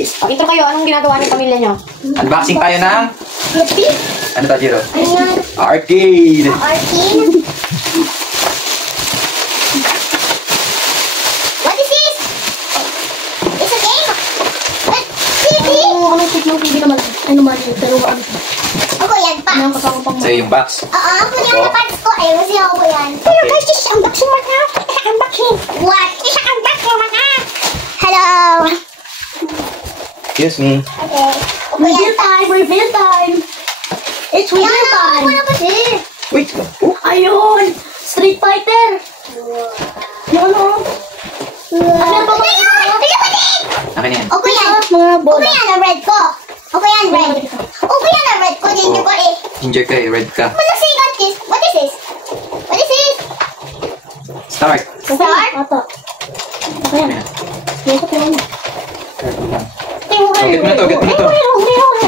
Intro kayo, anong ginagawa niyo pamilya niyo? Unboxing tayo ng... Ano to, Jiro? Ayan. Arcade! Arcade? What is this? It's a game? What? TV? Ano TV naman? Ay naman yun, pero ano siya? Ako yan, packs. Sa'yo yung box. Oo, ako yan ang packs ko. Ayun, kasi ako yan. Pero guys, just unboxing mga. Unboxing. What? Just unboxing mga. Hello. Excuse me. Okay. Reveal time! Reveal time! It's reveal time! Wala kasi. Wait. Oh. Ayun! Street Fighter! Yung ano? Ano ba ba? Akin yan. Okay yan. Mga Okay bola. yan, ang red ko. Okay yan, red. Okay yan, ang red ko. Ginger ko eh. Ginger ka eh, red ka. Wala say got this. What is this? What is this? Start. Start? Ata. Ayan. Yan sa pilang mo. Oh, get mo na to, get mo na to.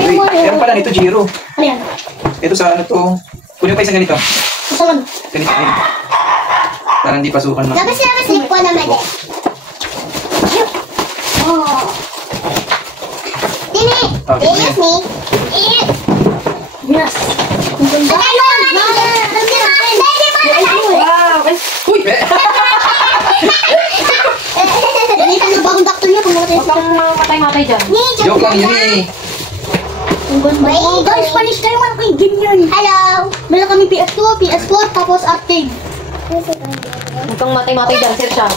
Wait, meron pala nito, Jiro. Ano yan? Ito sa ano to. Kunin pa isang ganito. Saan? Ganito, ganito. Para hindi pasukan mo. Dapat sila slip ko naman eh. Oh. Dini! Oh, get mo This yan. is me. It. Yes. Ang ganda. Wow! Uy! Ganito na bagong doctor niya kung matay sa matay-matay dyan. Joke lang yun eh. Ang ganda. Oh, guys, Spanish kayo man kay game yun. Hello! Meron kami PS2, PS4, tapos arcade. Huwag kang matay-matay dyan, sir siya.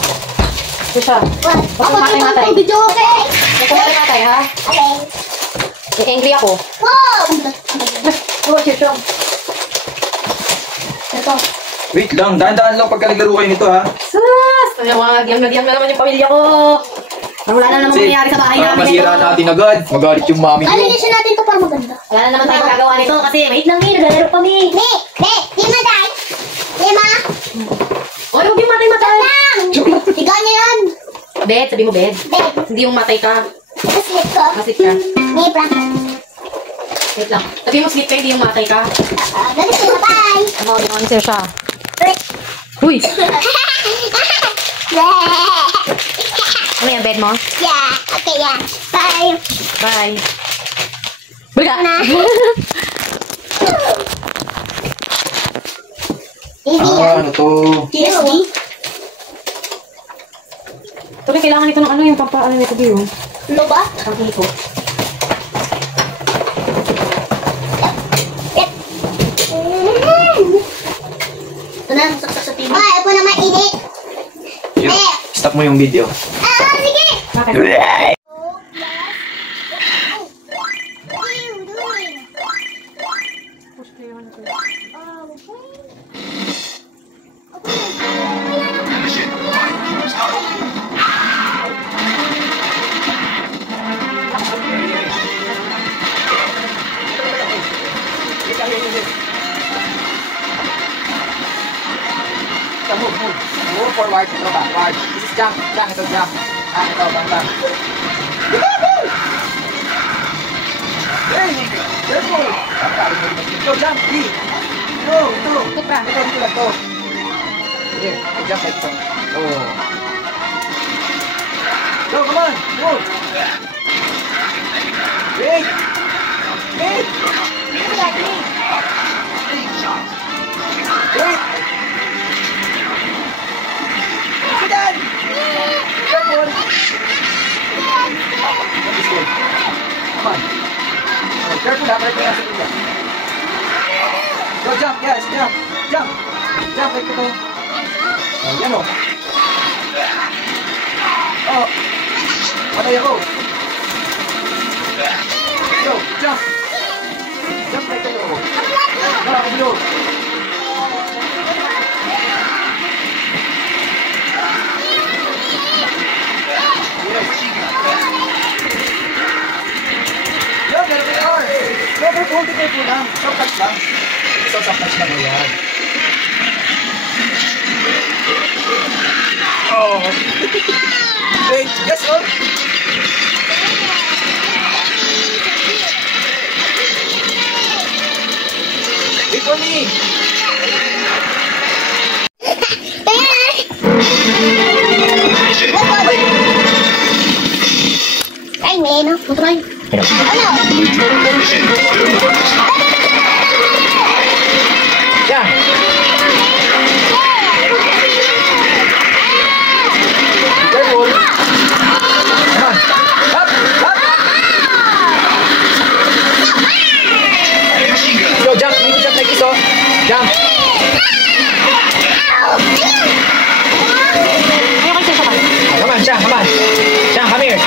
Sir siya. What? Huwag kang matay-matay. Video okay? Huwag kang matay-matay, ha? Okay. I-angry ako. Wow! Oh, sir siya. Ito. Wait lang, dahan-dahan lang pagka naglaro kayo nito ha. Sus! Nagyam na naman yung pamilya ko. Wala na naman mangyayari sa bahay namin masira nito. natin agad. Magalit yung mami ko. Alinisin natin ito para maganda. Wala na naman tayong gagawa nito kasi wait lang naglalaro kami. Ne! Lima day! Lima! Oy, huwag yung matay-matay. Joke lang. Higa niya yan! Bed, sabi mo bed. Bed! Hindi yung matay ka. Slip ko. Masit ka. May bracket. Wait lang. Sabi mo sleep ka, hindi yung matay ka. Ganit sila, bye! Ano, di mo answer siya. Uy! Ano yung bed mo? Yeah, okay, yeah. Bye! Bye. Baliga! Easy Ah, yan. ano to? TSD? Tuloy, kailangan ito ng ano yung pampaano nito dito. Ano ba? Ang ito. Ito na, saksak sa TV. Ay, ako naman init. Jiro, stop mo yung video. Sige! Bakit? Move forward, ito backward. This is jump, ito jump. Ah, ito, bang. Hey, careful. Ito, jump, B. Ito. Ito lang to. Here, jump like ito. Oh. Go, come on, move. Wait. Wait. Sit down. Careful. This way. Come on. Oh, careful, ha? Balik mo yan sa kuya. Go, jump. Yes, jump. Jump. Jump like ito. Oh, yan o. Oh. Patay ako. Go, jump. Jump like ito. Go, kabilo. Yo, ganun kayo. Go, careful lang. Soft touch lang. Ito, soft touch lang. Ayan. Oh. Wait, yes, oh. Wait for me. Ay, men. na. Matry. Ano? Yeah. Be careful. Come on. Up, up. Go, jump. You need to jump like this, oh. Jump. Come on, Shang, come on. Shang, come here.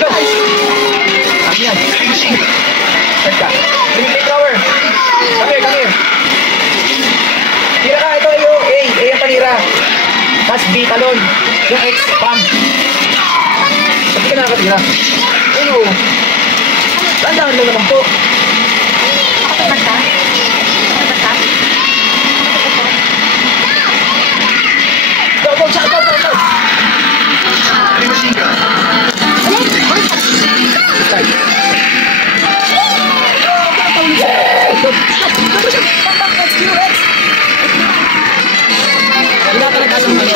Go. Come here. Start ka. Bring the flower. Come here, come here. Tira ka, ito yung A. A ang panira. Tapos B, talon. Yung X, pump. Sabi ka nakakatira. Ano? Tandaan lang naman po. Go, go, Shang, go, go, go. Start. Wala ka lang kasang ano.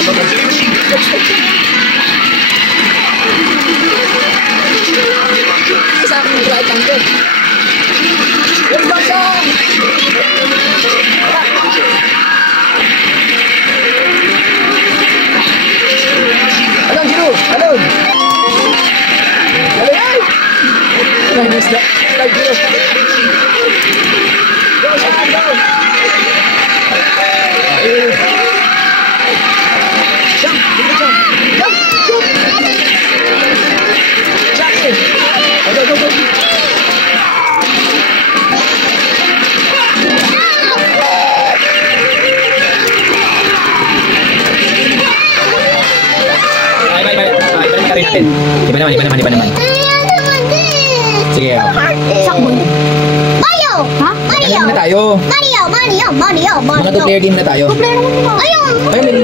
Isa akong right ang good. Yes, Basha! Alon, Jiro! Alon! Alon! Ay! I missed that. Like Jiro! Go, Shang! Go! Jump! Jump! Jump! Jump! Jump in! Go, go, go! Iba natin. Iba naman. Sige. Mario! Ha? Mario! Ano na tayo? Mario! Mga 2 player game na tayo. Ayun! Ayun,